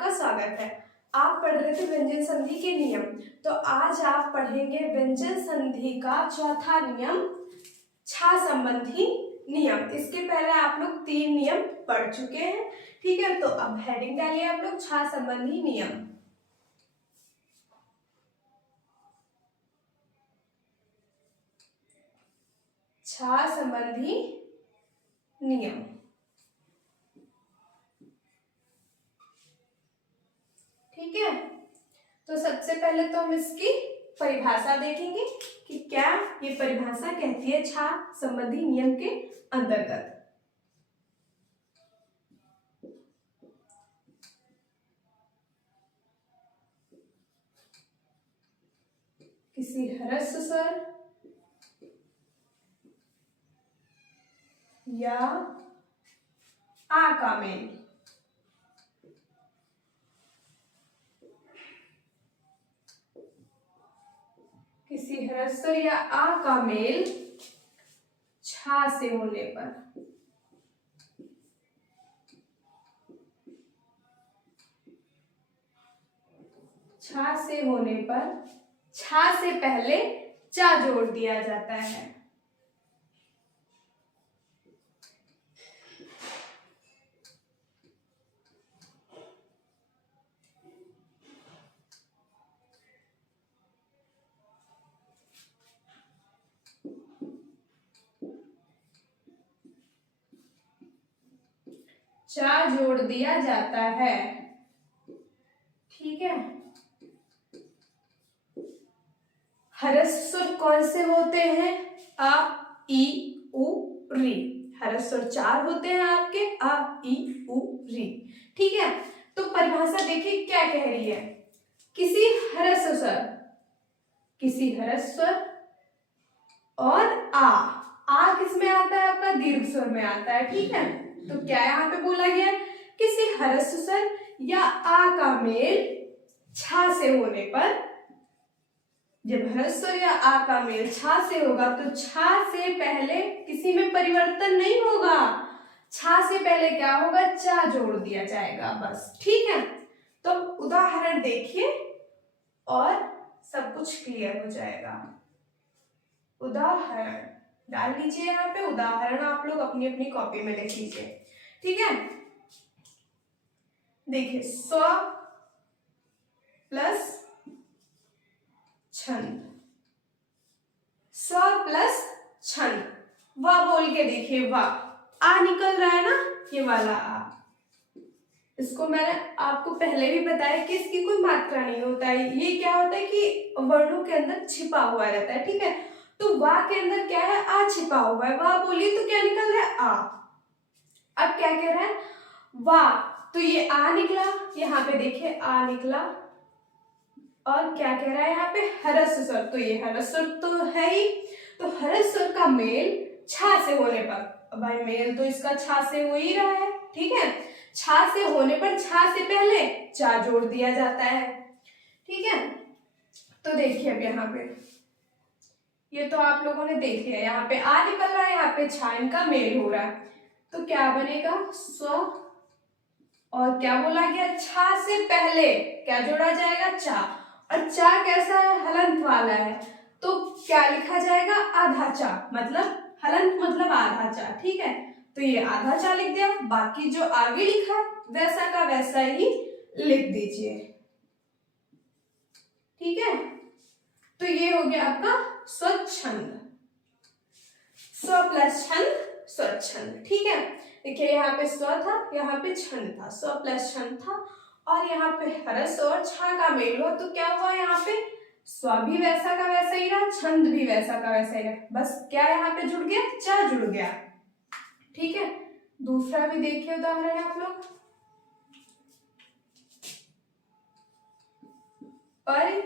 आपका स्वागत है। आप पढ़ रहे थे व्यंजन संधि के नियम, तो आज आप पढ़ेंगे व्यंजन संधि का चौथा नियम, छा संबंधी नियम। इसके पहले आप लोग 3 नियम पढ़ चुके हैं, ठीक है। तो अब हेडिंग डालिए आप लोग, छा संबंधी नियम। छा संबंधी नियम, ठीक है। तो सबसे पहले तो हम इसकी परिभाषा देखेंगे कि क्या ये परिभाषा कहती है छा संबंधी नियम के अंतर्गत। किसी ह्रस्व स्वर या आ का मेल किसी ह्रस्व स्वर या आ का मेल छा से होने पर छा से पहले चा जोड़ दिया जाता है। चा जोड़ दिया जाता है, ठीक है। ह्रस्व स्वर कौन से होते हैं? अ, ई, उ, री। ह्रस्व स्वर 4 होते हैं आपके, अ, ई, उ, री, ठीक है। तो परिभाषा देखिए क्या कह रही है। किसी ह्रस्व स्वर और आ किस में आता है? आपका दीर्घ स्वर में आता है, ठीक है। तो क्या यहाँ पे बोला गया? किसी ह्रस्व स्वर या आ का मेल छा से होने पर, जब ह्रस्व स्वर या आ का मेल छा से होगा तो छा से पहले किसी में परिवर्तन नहीं होगा। छा से पहले क्या होगा? चा जोड़ दिया जाएगा, बस, ठीक है। तो उदाहरण देखिए और सब कुछ क्लियर हो जाएगा। उदाहरण डाल लीजिए यहाँ पे, उदाहरण आप लोग अपनी अपनी कॉपी में लिख लीजिए, ठीक है। देखिए, स्व प्लस छंद, स्व प्लस छंद, वाह बोल के देखिए, वाह आ निकल रहा है ना, ये वाला आ। इसको मैंने आपको पहले भी बताया कि इसकी कोई मात्रा नहीं होता है, ये क्या होता है कि वर्णों के अंदर छिपा हुआ रहता है, ठीक है। तो वाह के अंदर क्या है? आ छिपा हुआ है। वाह बोलिए तो क्या निकल रहा है? आ। अब क्या कह रहा है? वाह, तो ये आ निकला, यहाँ पे देखिए आ निकला। और क्या कह रहा है यहाँ पे? ह्रस्व स्वर, तो ये ह्रस्व स्वर तो है ही, तो ह्रस्व स्वर का मेल छा से होने पर, भाई मेल तो इसका छा से हो ही रहा है, ठीक है। छा से होने पर छा से पहले चा जोड़ दिया जाता है, ठीक है। तो देखिए अब यहाँ पे ये तो आप लोगों ने देख लिया, यहाँ पे आ निकल रहा है, यहाँ पे छा, इनका मेल हो रहा है, तो क्या बनेगा? स्व, और क्या बोला गया? छा से पहले क्या जोड़ा जाएगा? चा। और चा कैसा है? हलंत वाला है, तो क्या लिखा जाएगा? आधा चा, मतलब हलंत मतलब आधा चा, ठीक है। तो ये आधा चा लिख दिया, बाकी जो आगे लिखा है वैसा का वैसा ही लिख दीजिए, ठीक है। तो ये हो गया आपका स्वच्छंद, स्व प्लस छंद, स्वच्छंद, ठीक है। देखिए यहाँ पे स्व था, यहाँ पे छंद था, स्व प्लस छंद था, और यहाँ पे ह्रस्व और छा का मेल हुआ, तो क्या हुआ? यहाँ पे स्व भी वैसा का वैसा ही रहा, छंद भी वैसा का वैसा ही रहा, बस क्या यहाँ पे जुड़ गया? चा जुड़ गया, ठीक है। दूसरा भी देखिए उदाहरण आप लोग, पर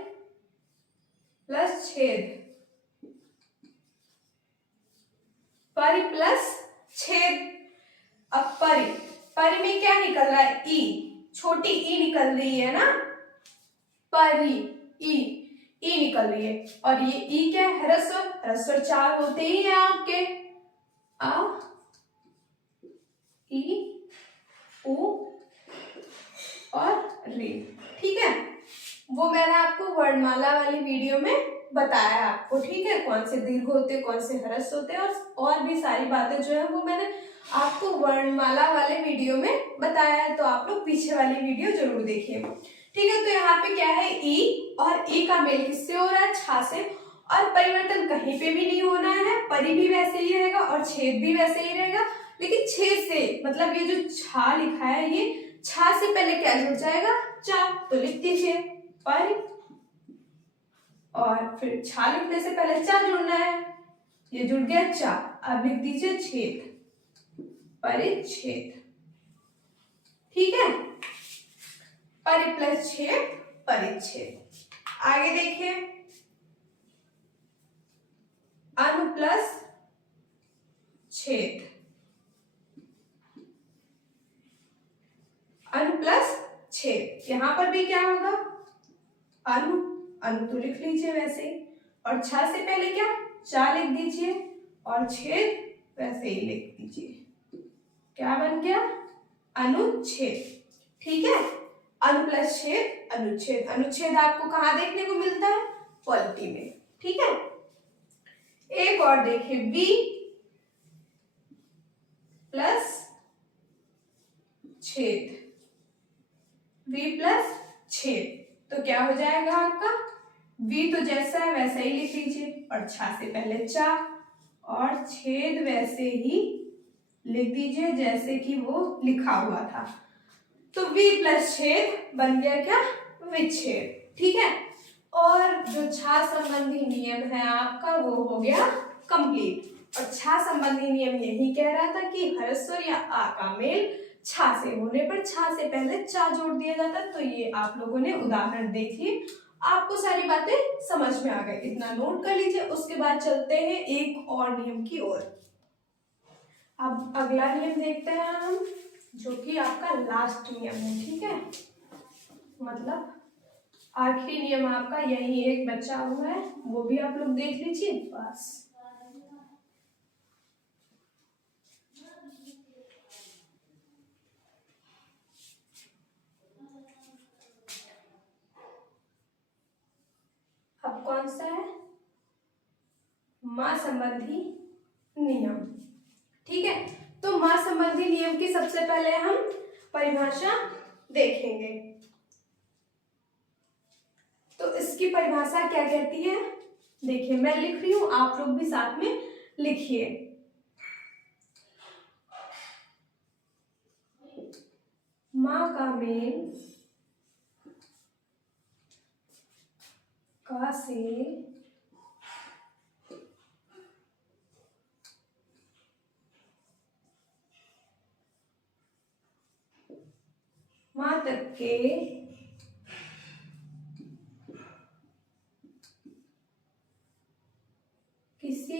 प्लस छेद, परि प्लस छेद। अब परि में क्या निकल रहा है? ई, छोटी ई निकल रही है ना, परि, ई निकल रही है, और ये ई क्या है? ह्रस्व 4 होते ही है आपके, आ, ई, उ और ग्रीन। ठीक है, वो मैंने आपको वर्णमाला वाली वीडियो में बताया आपको। ठीक है, कौन से दीर्घ होते हैं, कौन से ह्रस्व होते हैं, और भी सारी बातें जो है वो मैंने आपको वर्णमाला वाले वीडियो में बताया है, तो आप लोग पीछे वाली वीडियो जरूर देखिए। ठीक है, तो यहाँ पे क्या है, ई, और ई का मेल किससे हो रहा है, छा से, और परिवर्तन कहीं पे भी नहीं होना है, परि भी वैसे ही रहेगा और छेद भी वैसे ही रहेगा, लेकिन छेद से मतलब ये जो छा लिखा है, ये छा से पहले क्या जुड़ जाएगा, चा, तो लिख दीजिए पर, और फिर छा लिखने से पहले चा जुड़ना है, ये जुड़ गया चा, अब लिख दीजिए छेद, परिच्छेद। ठीक है, परि प्लस छेद, परिच्छेद। आगे देखिए, अनु प्लस छेद, अनु प्लस छेद, यहां पर भी क्या होगा, अनु, अनु तो लिख लीजिए वैसे ही, और छा से पहले क्या, चा लिख दीजिए, और छेद वैसे ही लिख दीजिए, क्या बन गया, अनुच्छेद। ठीक है, अनु प्लस छेद, अनुच्छेद। अनुच्छेद आपको कहाँ देखने को मिलता है, पॉलिटी में। ठीक है, एक और देखिए, बी प्लस छेद, वी प्लस छेद, तो क्या हो जाएगा आपका, वी तो जैसा है वैसा ही लिख लीजिए, और छा से पहले चा, और छेद वैसे ही लिख दीजिए जैसे कि वो लिखा हुआ था, तो वी प्लस छेद बन गया क्या, विच्छेद। ठीक है, और जो छा संबंधी नियम है आपका वो हो गया कंप्लीट, और छा संबंधी नियम यही कह रहा था कि ह्रस्व या आ का मेल छा से होने पर छा से पहले चा जोड़ दिया जाता, तो ये आप लोगों ने उदाहरण देखिए, आपको सारी बातें समझ में आ गई, इतना नोट कर लीजिए। उसके बाद चलते हैं एक और नियम की ओर। अब अगला नियम देखते हैं हम, जो कि आपका लास्ट नियम है। ठीक है, मतलब आखिरी नियम आपका यही एक बचा हुआ है, वो भी आप लोग देख लीजिए बस। अब कौन सा है, मां संबंधी नियम। ठीक है, तो मां संबंधी नियम की सबसे पहले हम परिभाषा देखेंगे। तो इसकी परिभाषा क्या कहती है, देखिए मैं लिख रही हूं, आप लोग भी साथ में लिखिए। मां का मेल का से मां तक के किसी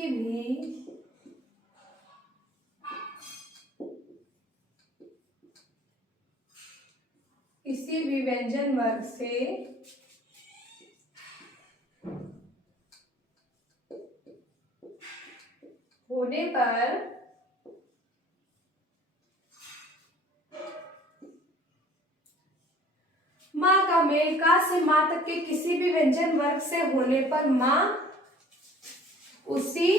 भी व्यंजन वर्ग से होने पर मां का मेल का से मां तक के किसी भी व्यंजन वर्ग से होने पर मां उसी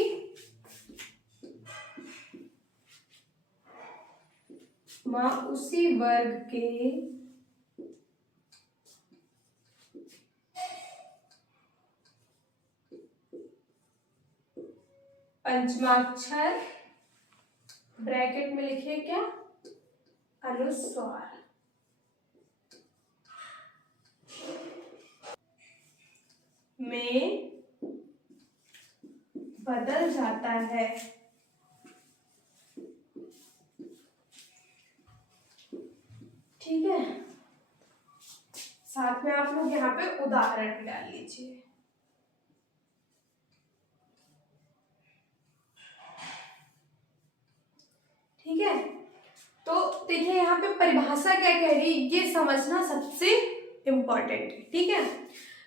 वर्ग के पंचमाक्षर, ब्रैकेट में लिखिए क्या, अनुस्वार में बदल जाता है। ठीक है, साथ में आप लोग यहाँ पे उदाहरण भी डाल लीजिए। ठीक है, तो देखिए यहाँ पे परिभाषा क्या कह रही है, ये समझना सबसे इम्पोर्टेंट है। ठीक है,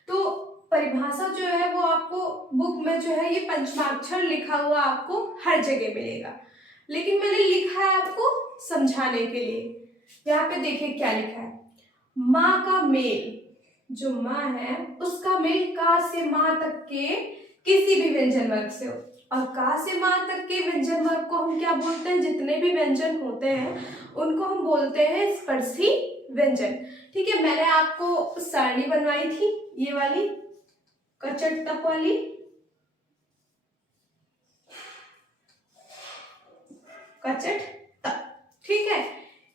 तो परिभाषा जो है वो आपको बुक में जो है ये पंचमाक्षर लिखा हुआ आपको हर जगह मिलेगा, लेकिन मैंने लिखा है आपको समझाने के लिए। यहाँ पे देखिए क्या लिखा है, माँ का मेल, जो माँ है उसका मेल का से माँ तक के किसी भी व्यंजन वर्ग से हो। और का से माँ तक के व्यंजन वर्ग को हम क्या बोलते हैं, जितने भी व्यंजन होते हैं उनको हम बोलते हैं स्पर्शी व्यंजन। ठीक है, मैंने आपको सारणी बनवाई थी ये वाली कचट तक वाली, कचट तक, ठीक है,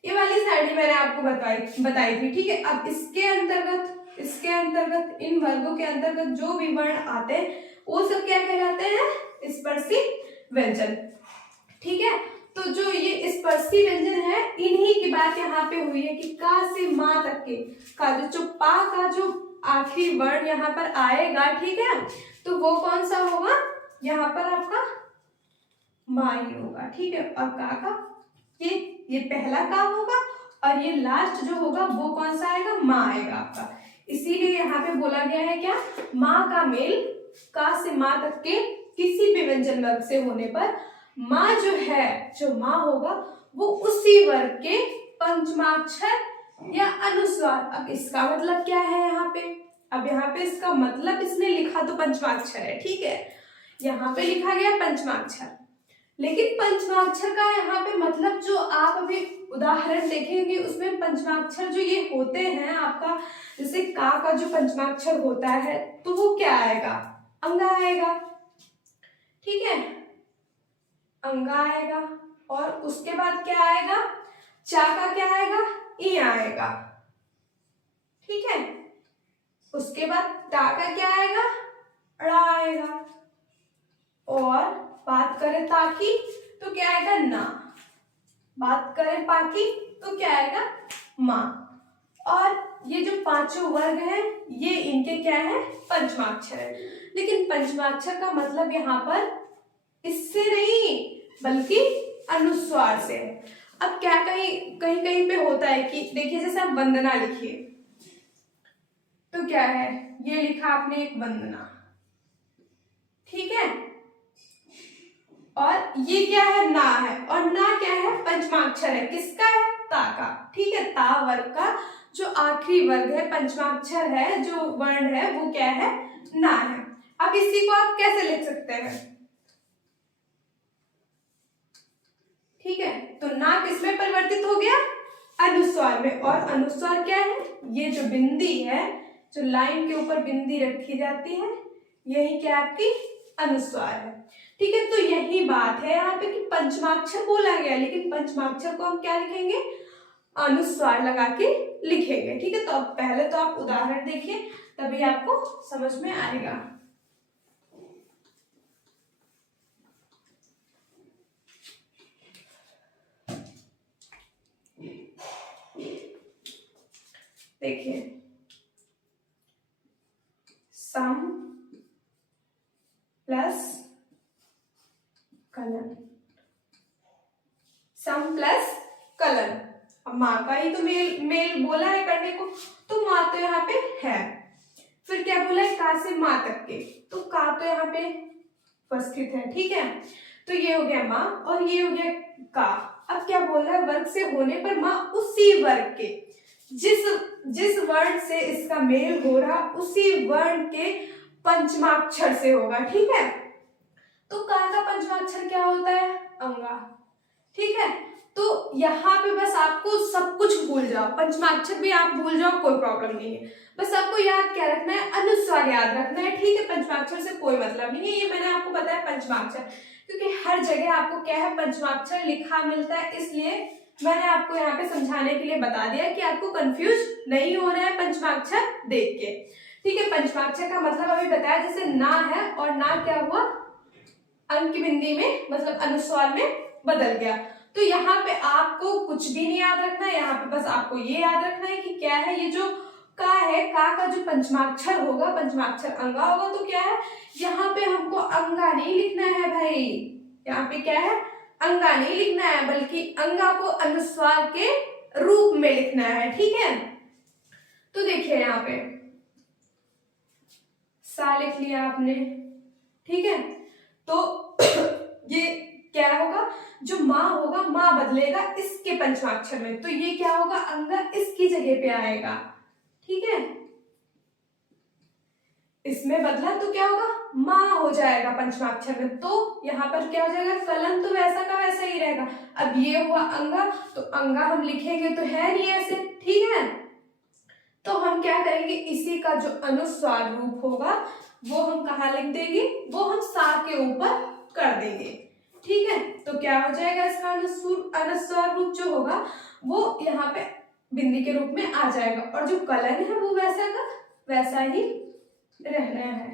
ये वाली सारणी मैंने आपको बताई थी। ठीक है, अब इसके अंतर्गत इन वर्गों के अंतर्गत जो भी वर्ण आते हैं वो सब क्या कहलाते हैं, स्पर्शी व्यंजन। ठीक है, तो जो ये स्पर्शी व्यंजन है इन्हीं की बात यहाँ पे हुई है कि का से माँ तक के का जो पा का जो आखिरी वर्ण यहाँ पर आएगा, ठीक है, तो वो कौन सा होगा, यहाँ पर आपका माँ ही होगा। ठीक है, और का ये पहला का होगा और ये लास्ट जो होगा वो कौन सा आएगा, माँ आएगा आपका। इसीलिए यहाँ पे बोला गया है क्या, माँ का मेल का से माँ तक के किसी भी व्यंजन वर्ग से होने पर माँ जो है, जो माँ होगा वो उसी वर्ग के पंचमाक्षर या अनुस्वार। अब इसका मतलब क्या है यहाँ पे, अब यहाँ पे इसका मतलब इसने लिखा तो पंचमाक्षर है, ठीक है, यहाँ पे लिखा गया पंचमाक्षर, लेकिन पंचमाक्षर का यहाँ पे मतलब जो आप अभी उदाहरण देखेंगे उसमें पंचमाक्षर जो ये होते हैं आपका, जैसे का जो पंचमाक्षर होता है तो वो क्या आएगा, अंगा आएगा। ठीक है, अंगा आएगा, और उसके बाद क्या आएगा, चा का क्या आएगा, ई आएगा। ठीक है, उसके बाद टा का क्या आएगा, ड़ा आएगा, और बात करें ताकी तो क्या आएगा, ना, बात करें पाकी तो क्या आएगा, माँ। और ये जो पांचों वर्ग हैं ये इनके क्या है, पंचमाक्षर है। लेकिन पंचमाक्षर का मतलब यहाँ पर इससे नहीं बल्कि अनुस्वार से है। अब क्या कहीं पे होता है कि देखिए, जैसे आप वंदना लिखिए तो क्या है, ये लिखा आपने एक वंदना, ठीक है, और ये क्या है, ना है, और ना क्या है, पंचमाक्षर है, किसका है, ता का। ठीक है, ता वर्ग का जो आखिरी वर्ग है, पंचमाक्षर है, जो वर्ण है वो क्या है, ना है। अब इसी को आप कैसे लिख सकते हैं, ठीक है, तो ना किसमें परिवर्तित हो गया, अनुस्वार में। और अनुस्वार क्या है, ये जो बिंदी है, जो लाइन के ऊपर बिंदी रखी जाती है, यही क्या आपकी अनुस्वार है। ठीक है, तो यही बात है यहाँ पे कि पंचमाक्षर बोला गया, लेकिन पंचमाक्षर को हम क्या लिखेंगे, अनुस्वार लगा के लिखेंगे। ठीक है, तो अब पहले तो आप उदाहरण देखिए तभी आपको समझ में आएगा। देखिए, सम प्लस कलन, सम प्लस कलन। अब माँ का ही तो मेल बोला है करने को, तो माँ तो यहाँ पे है। फिर क्या बोला है, का से माँ तक के, तो का तो यहाँ पे उपस्थित है। ठीक है, तो ये हो गया माँ और ये हो गया का। अब क्या बोल रहा है, वर्ग से होने पर माँ उसी वर्ग के, जिस वर्ण से इसका मेल हो रहा उसी वर्ण के पंचमाक्षर से होगा। ठीक है, तो का पंचमाक्षर क्या होता है, अंगा। ठीक है, तो यहाँ पे बस आपको सब कुछ भूल जाओ, पंचमाक्षर भी आप भूल जाओ, कोई प्रॉब्लम नहीं है, बस आपको याद क्या रखना है, अनुस्वार याद रखना है। ठीक है, पंचमाक्षर से कोई मतलब नहीं है, ये मैंने आपको बताया पंचमाक्षर, क्योंकि हर जगह आपको क्या है, पंचमाक्षर लिखा मिलता है, इसलिए मैंने आपको यहाँ पे समझाने के लिए बता दिया कि आपको कंफ्यूज नहीं होना है पंचमाक्षर देख के। ठीक है, पंचमाक्षर का मतलब अभी बताया, जैसे ना है और ना क्या हुआ, अंक की बिंदी में मतलब अनुस्वार में बदल गया। तो यहाँ पे आपको कुछ भी नहीं याद रखना है, यहाँ पे बस आपको ये याद रखना है कि क्या है, ये जो का है, का जो पंचमाक्षर होगा, पंचमाक्षर अंगा होगा, तो क्या है, यहाँ पे हमको अंगा नहीं लिखना है भाई, यहाँ पे क्या है, अंगा नहीं लिखना है, बल्कि अंगा को अनुस्वार के रूप में लिखना है। ठीक है, तो देखिए यहाँ पे सा लिख लिया आपने। ठीक है, तो ये क्या होगा, जो माँ होगा, माँ बदलेगा इसके पंचमाक्षर में, तो ये क्या होगा, अंगा इसकी जगह पे आएगा। ठीक है, इसमें बदला तो क्या होगा, माँ हो जाएगा पंचमाक्षर में, तो यहाँ पर क्या हो जाएगा, कलन तो वैसा का वैसा ही रहेगा। अब ये हुआ अंगा, तो अंगा हम लिखेंगे तो है नहीं ऐसे, ठीक है, तो हम क्या करेंगे, इसी का जो अनुस्वार रूप होगा वो हम कहाँ लिख देंगे, वो हम सा के ऊपर कर देंगे, ठीक है। तो क्या हो जाएगा, इसका अनुस्वार रूप जो होगा वो यहाँ पे बिंदी के रूप में आ जाएगा, और जो कलन है वो वैसा का वैसा ही रहना है।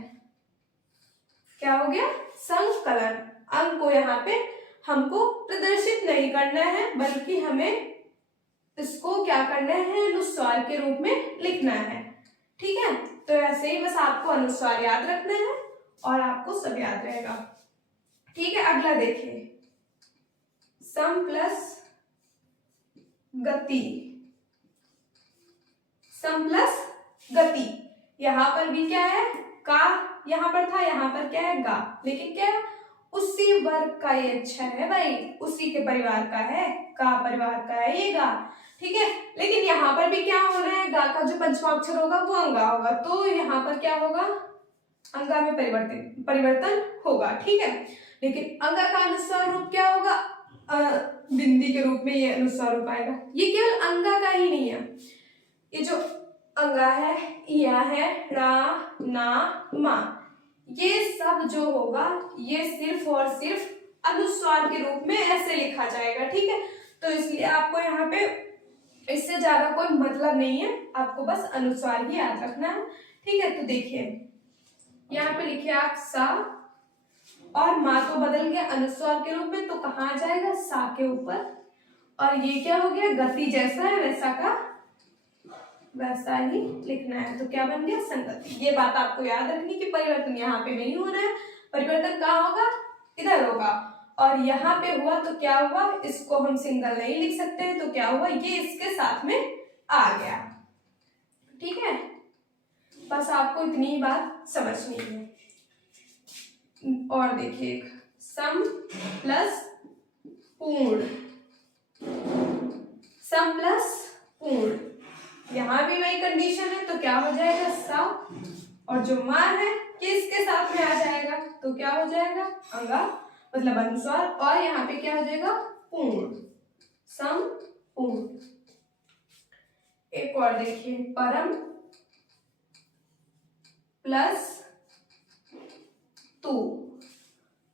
क्या हो गया, संकलन। अंक को यहाँ पे हमको प्रदर्शित नहीं करना है, बल्कि हमें इसको क्या करना है, अनुस्वार के रूप में लिखना है, ठीक है। तो ऐसे ही बस आपको अनुस्वार याद रखना है और आपको सब याद रहेगा, ठीक है। अगला देखिए, सम प्लस गति, सम प्लस गति, यहां पर भी क्या है, का यहां पर था, यहां पर क्या है, गा, लेकिन क्या उसी वर्ग का ये अच्छा है भाई, उसी के परिवार का है, का परिवार का है ये गा, ठीक है। लेकिन यहाँ पर भी क्या हो रहा है, गा का जो पंचमाक्षर होगा वो अंगा होगा, तो यहाँ पर क्या होगा, अंगा में परिवर्तन होगा, ठीक है। लेकिन अंगा का अनुस्वार रूप क्या होगा, बिंदी के रूप में ये अनुस्वार रूप आएगा। ये केवल अंगा का ही नहीं है, ये जो अंगा है, इया है, रा, ना, मा, ये सब जो होगा ये सिर्फ और सिर्फ अनुस्वार के रूप में ऐसे लिखा जाएगा, ठीक है। तो इसलिए आपको यहाँ पे इससे ज्यादा कोई मतलब नहीं है, आपको बस अनुस्वार ही याद रखना है, ठीक है। तो देखिए यहाँ पे लिखिए आप सा, और मा तो बदल गया अनुस्वार के रूप में, तो कहाँ आ जाएगा, सा के ऊपर, और ये क्या हो गया, गति जैसा है वैसा का वैसा ही लिखना है, तो क्या बन गया, संगति। ये बात आपको याद रखनी कि परिवर्तन यहाँ पे नहीं हो रहा है, परिवर्तन कहाँ होगा, इधर होगा, और यहाँ पे हुआ तो क्या हुआ, इसको हम सिंगल नहीं लिख सकते हैं, तो क्या हुआ, ये इसके साथ में आ गया, ठीक है। बस आपको इतनी ही बात समझनी है। और देखिए, सम प्लस पूर्ण, सम प्लस पूर्ण, यहाँ भी वही कंडीशन है, तो क्या हो जाएगा, सा, और जो मान है किसके साथ में आ जाएगा, तो क्या हो जाएगा, अंगा मतलब अनुस्वार, और यहाँ पे क्या हो जाएगा, पूर्ण, सम पूर्ण। एक और देखिए, परम प्लस तू,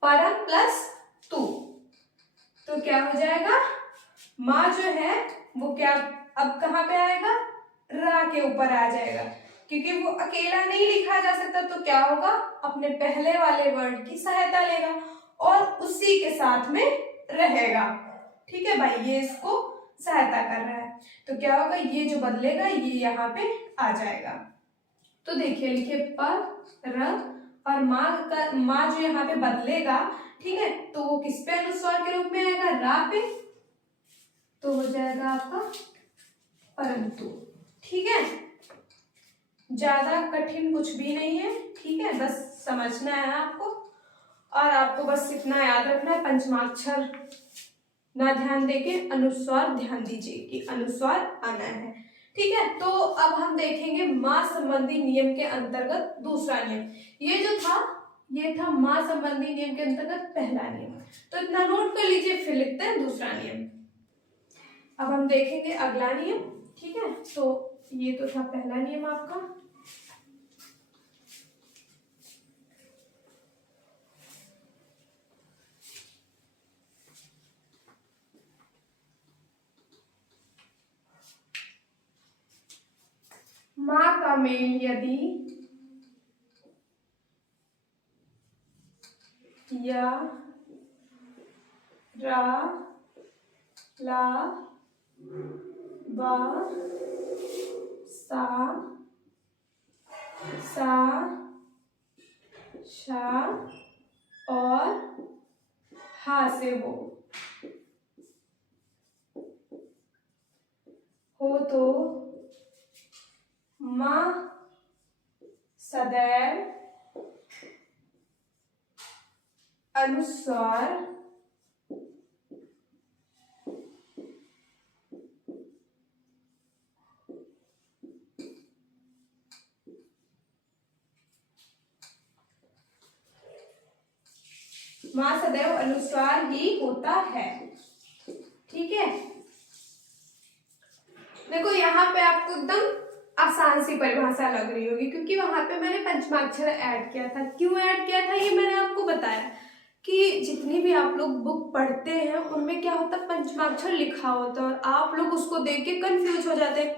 परम प्लस तू, तो क्या हो जाएगा, माँ जो है वो क्या अब कहाँ पे आएगा, रा के ऊपर आ जाएगा, क्योंकि वो अकेला नहीं लिखा जा सकता, तो क्या होगा, अपने पहले वाले वर्ड की सहायता लेगा और उसी के साथ में रहेगा, ठीक है भाई, ये इसको सहायता कर रहा है, तो क्या होगा, ये जो बदलेगा ये यहाँ पे आ जाएगा। तो देखिए लिखिए पर, र, और माँ जो यहाँ पे बदलेगा, ठीक है, तो वो किस पे अनुस्वार के रूप में आएगा, रा पे, तो हो जाएगा आपका परंतु, ठीक है। ज्यादा कठिन कुछ भी नहीं है, ठीक है, बस समझना है आपको, और आपको बस इतना याद रखना है, पंचमाक्षर ना ध्यान देके अनुस्वार ध्यान दीजिए कि अनुस्वार आना है, ठीक है। तो अब हम देखेंगे माँ संबंधी नियम के अंतर्गत दूसरा नियम, ये जो था ये था माँ संबंधी नियम के अंतर्गत पहला नियम, तो इतना नोट कर लीजिए, फिर लिखते हैं दूसरा नियम। अब हम देखेंगे अगला नियम, ठीक है। तो ये तो था पहला नियम आपका, माँ का मेल यदि या, रा, ला, बा, सा, शा और हा से हो तो माँ सदैव अनुस्वार मां सदैव अनुस्वार ही होता है। ठीक है, देखो यहाँ पे आपको एकदम आसान सी परिभाषा लग रही होगी, क्योंकि वहां पे मैंने पंचमाक्षर ऐड किया था। क्यों ऐड किया था ये मैंने आपको बताया कि जितनी भी आप लोग बुक पढ़ते हैं उनमें क्या होता है, पंचमाक्षर लिखा होता है और आप लोग उसको देख के कंफ्यूज हो जाते हैं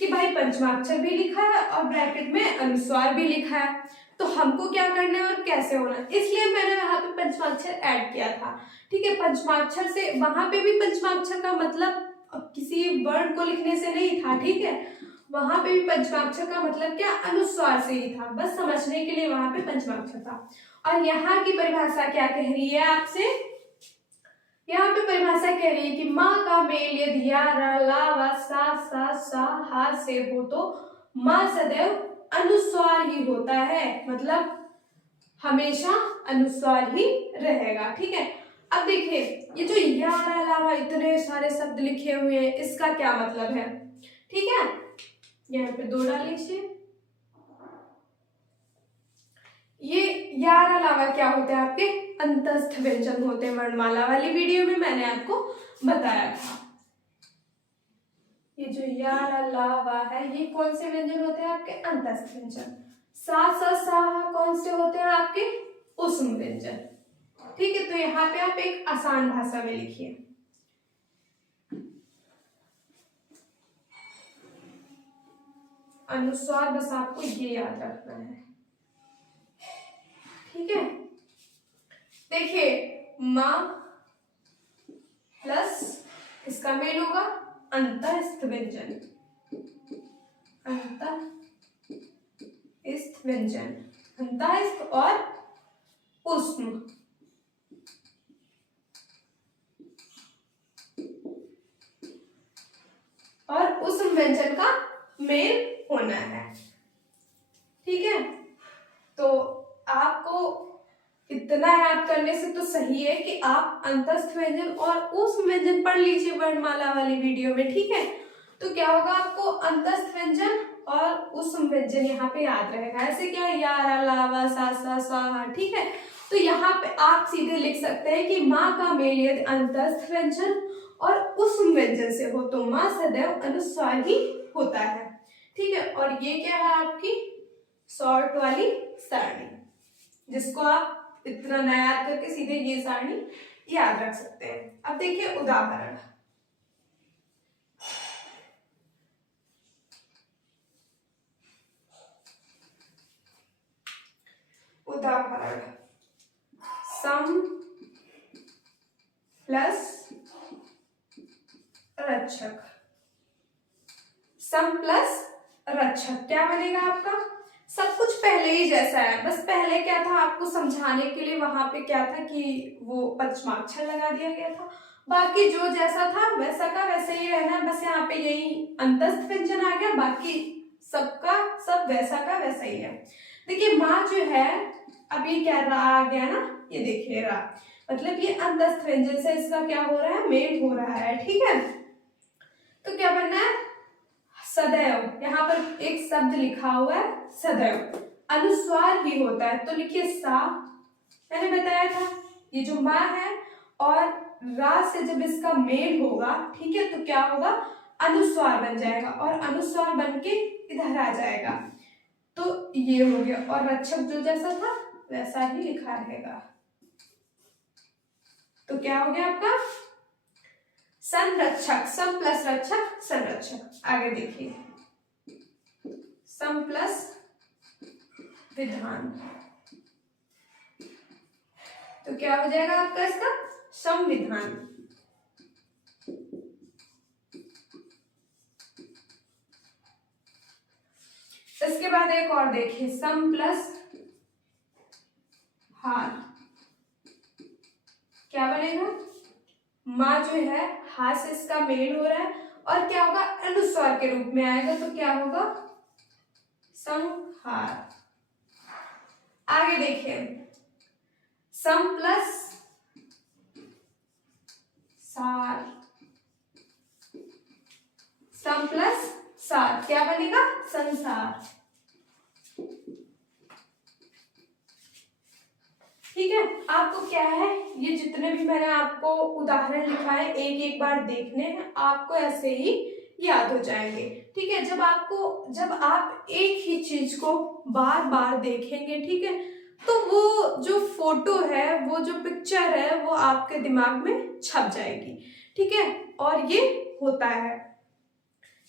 कि भाई पंचमाक्षर भी लिखा है और ब्रैकेट में अनुस्वार भी लिखा है, तो हमको क्या करना है और कैसे होना है। इसलिए मैंने वहां पे पंचमाक्षर ऐड किया था। ठीक है, पंचमाक्षर से वहां पे भी पंचमाक्षर का मतलब किसी वर्ड को लिखने से नहीं था। ठीक है, वहां पे भी पंचमाक्षर का मतलब क्या, अनुस्वार से ही था, बस समझने के लिए वहां पे पंचमाक्षर था। और यहाँ की परिभाषा क्या कह रही है आपसे, यहाँ पे परिभाषा कह रही है कि माँ का मेल यदि या रा ला वा सा हा से हो तो माँ सदैव अनुस्वार ही होता है, मतलब हमेशा अनुस्वार ही रहेगा। ठीक है, अब देखिए ये जो या रा ला वा इतने सारे शब्द लिखे हुए हैं, इसका क्या मतलब है। ठीक है, यहाँ पे 2 डाल लीजिए। ये यार अलावा क्या होते हैं, आपके अंतस्थ व्यंजन होते हैं। वर्णमाला वाली वीडियो में मैंने आपको बताया था। ये जो यार अलावा है ये कौन से व्यंजन होते हैं, आपके अंतस्थ व्यंजन। सा कौन से होते हैं, आपके ऊष्म व्यंजन। ठीक है, तो यहाँ पे आप एक आसान भाषा में लिखिए। अनुस्वार बस आपको ये याद रखना है। ठीक है, देखिए मां प्लस इसका मेल होगा अंतस्थ व्यंजन, अंतस्थ व्यंजन, अंतस्थ और ऊष्म। और ऊष्म व्यंजन का मेल होना है। ठीक है, तो आपको इतना याद करने से तो सही है कि आप अंतस्थ व्यंजन और ऊष्म व्यंजन पढ़ लीजिए वर्णमाला वाली वीडियो में। ठीक है, तो क्या होगा, आपको अंतस्थ व्यंजन और ऊष्म व्यंजन यहाँ पे याद रहेगा। ऐसे क्या, यार लावा सा। ठीक है, तो यहाँ पे आप सीधे लिख सकते हैं कि माँ का मेल यदि अंतस्थ व्यंजन और ऊष्म व्यंजन से हो तो माँ सदैव अनुस्वार ही होता है। ठीक है, और ये क्या है, आपकी शॉर्ट वाली सारणी, जिसको आप इतना ना याद करके सीधे ये सारणी याद रख सकते हैं। अब देखिए उदाहरण। उदाहरण सम प्लस रक्षक। सम प्लस रक्षक क्या बनेगा आपका, सब कुछ पहले ही जैसा है, बस पहले क्या था, आपको समझाने के लिए वहां पे क्या था कि वो पंचमाक्षर लगा दिया गया था। बाकी जो जैसा था वैसा का वैसे ही रहना है, बस यहाँ पे यही अंतस्थ व्यंजन आ गया, बाकी सबका सब वैसा का वैसा ही है। देखिए माँ जो है, अभी क्या रा आ गया ना, ये देखिए रा, मतलब ये अंतस्थ व्यंजन से इसका क्या हो रहा है, मेल हो रहा है। ठीक है, तो क्या बनना है, सदैव। यहाँ पर एक शब्द लिखा हुआ है सदैव, अनुस्वार ही होता है, तो लिखिए सा। मैंने बताया था ये जो माँ है और रा से जब इसका मेल होगा, ठीक है, तो क्या होगा, अनुस्वार बन जाएगा और अनुस्वार बन के इधर आ जाएगा, तो ये हो गया। और रक्षक जो जैसा था वैसा ही लिखा रहेगा, तो क्या हो गया आपका संरक्षक। सम प्लस रक्षक संरक्षक। आगे देखिए सम प्लस विधान, तो क्या हो जाएगा आपका इसका संविधान। इसके बाद एक और देखिए सम प्लस हार, क्या बनेगा, माँ जो है हा से इसका मेल हो रहा है और क्या होगा, अनुस्वार के रूप में आएगा, तो क्या होगा संहार। आगे देखिए सम प्लस सार, सम प्लस सार क्या बनेगा, संसार। ठीक है, आपको क्या है, ये जितने भी मैंने आपको उदाहरण लिखाए एक एक बार देखने हैं, आपको ऐसे ही याद हो जाएंगे। ठीक है, जब आप एक ही चीज को बार बार देखेंगे, ठीक है, तो वो जो फोटो है, वो जो पिक्चर है, वो आपके दिमाग में छप जाएगी। ठीक है, और ये होता है।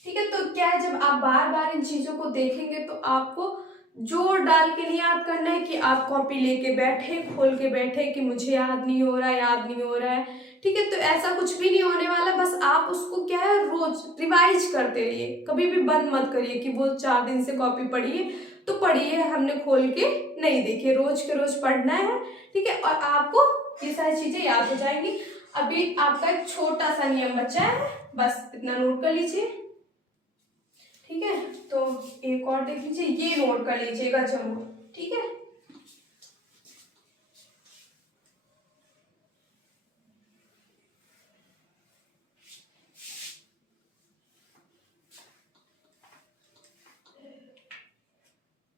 ठीक है, तो क्या है, जब आप बार बार इन चीजों को देखेंगे तो आपको जोर डाल के नहीं याद करना है कि आप कॉपी लेके बैठे, खोल के बैठे कि मुझे याद नहीं हो रहा है, याद नहीं हो रहा है। ठीक है, तो ऐसा कुछ भी नहीं होने वाला। बस आप उसको क्या है, रोज रिवाइज करते रहिए, कभी भी बंद मत करिए कि वो 4 दिन से कॉपी पढ़ी है तो पढ़िए, हमने खोल के नहीं देखी, रोज के रोज पढ़ना है। ठीक है, और आपको ये सारी चीजें याद हो जाएंगी। अभी आपका एक छोटा सा नियम बचा है, बस इतना नोट कर लीजिए। ठीक है, तो एक और देख लीजिए, ये नोट कर लीजिएगा जरूर। ठीक है,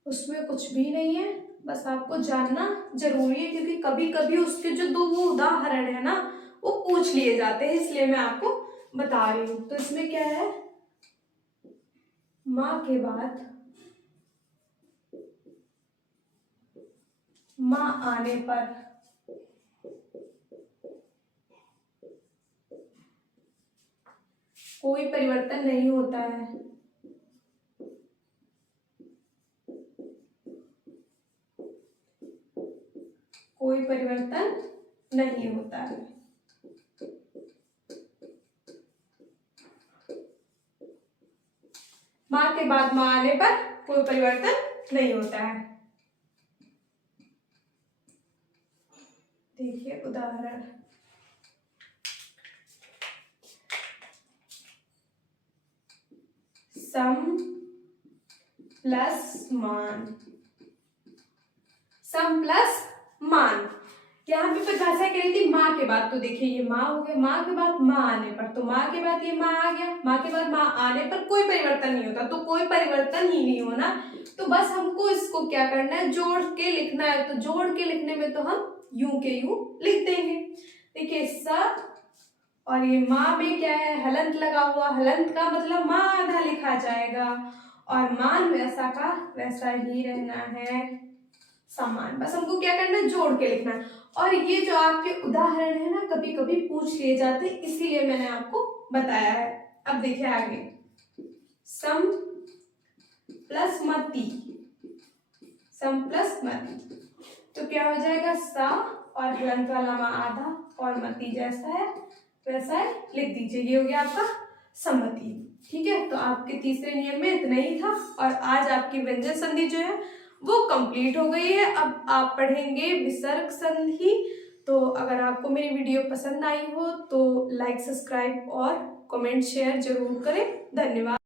उसमें कुछ भी नहीं है, बस आपको जानना जरूरी है, क्योंकि कभी कभी उसके जो दो वो उदाहरण है ना, वो पूछ लिए जाते हैं, इसलिए मैं आपको बता रही हूँ। तो इसमें क्या है, माँ के बाद माँ आने पर कोई परिवर्तन नहीं होता है। कोई परिवर्तन नहीं होता है। माँ के बाद माँ आने पर कोई परिवर्तन नहीं होता है। देखिए उदाहरण, सम प्लस मान, सम प्लस मान। यहाँ पे परिभाषा कह रही थी माँ के बाद, तो देखिए ये माँ हो गया, माँ के बाद माँ आने पर, तो माँ के बाद ये माँ आ गया, माँ के बाद माँ आने पर कोई परिवर्तन नहीं होता, तो कोई परिवर्तन ही नहीं होना। तो बस हमको इसको क्या करना है, जोड़ के लिखना है। तो जोड़ के लिखने में तो हम यूं के यूं लिख देंगे। देखिए स और ये माँ में क्या है, हलंत लगा हुआ, हलंत का मतलब माँ आधा लिखा जाएगा, और मान वैसा का वैसा ही रहना है, समान। बस हमको क्या करना है, जोड़ के लिखना है। और ये जो आपके उदाहरण है ना, कभी कभी पूछ लिए जाते हैं, इसीलिए मैंने आपको बताया है। अब देखिए आगे, सम प्लस मति, सम प्लस मति, तो क्या हो जाएगा, सा और हलंत वाला मा आधा और मति जैसा है वैसा है लिख दीजिए। ये हो गया आपका सम्मति। ठीक है, तो आपके तीसरे नियम में इतना ही था, और आज आपकी व्यंजन संधि जो है वो कंप्लीट हो गई है। अब आप पढ़ेंगे विसर्ग संधि। तो अगर आपको मेरी वीडियो पसंद आई हो तो लाइक, सब्सक्राइब और कमेंट शेयर जरूर करें। धन्यवाद।